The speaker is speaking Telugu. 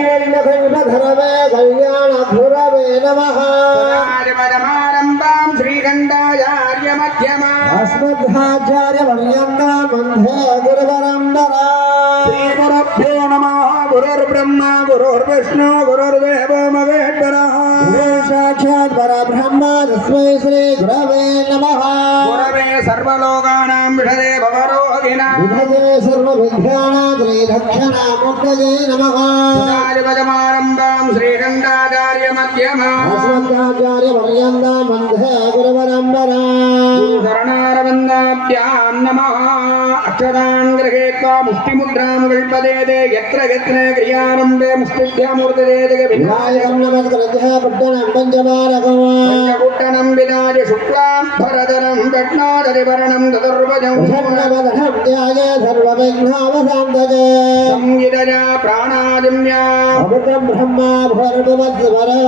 కైవల్యకైవధరమే కళ్యాణధురవే నమః పరమారంభాం శ్రీకంఠాచార్యమధ్యమా అస్మద్ధాచార్యవర్యంగా మందే గురువరందరా శ్రీగురుభ్యో నమ గురుర్బ్రహ్మ గురుర్విష్ణు గురుర్దేవో మహేశ్వర. గురు సాక్షాత్ పరబ్రహ్మ తస్మై శ్రీ గురవే నమః గురవే సర్వలోకానాం విభజే సర్వవిద్యానాద్రైదక్షిణామూర్తయే నమః. పరమారంభాం శ్రీకంఠాచార్యమధ్యమా అస్మద్ధాచార్యవర్యంగా మందే గురువరందరా శరణారవిందాభ్యాం నమః అక్షరాన్ గృహీత్వా ముష్టిముద్రాం విల్పదేదే యత్ర యత్ర క్రియారంభే ముష్టిభ్యామూర్తదేదే వినాయకం నమస్కృత్య పుట్టనం పంచమారకమా పంచకుట్టనం విదాజ శుక్లాం భరధరం దట్నాదరివరణం చతుర్భజం ధ్యాయ సర్వవిఘ్నావశాంతకే సంగితజా ప్రాణాదిమ్యా అమృతం బ్రహ్మ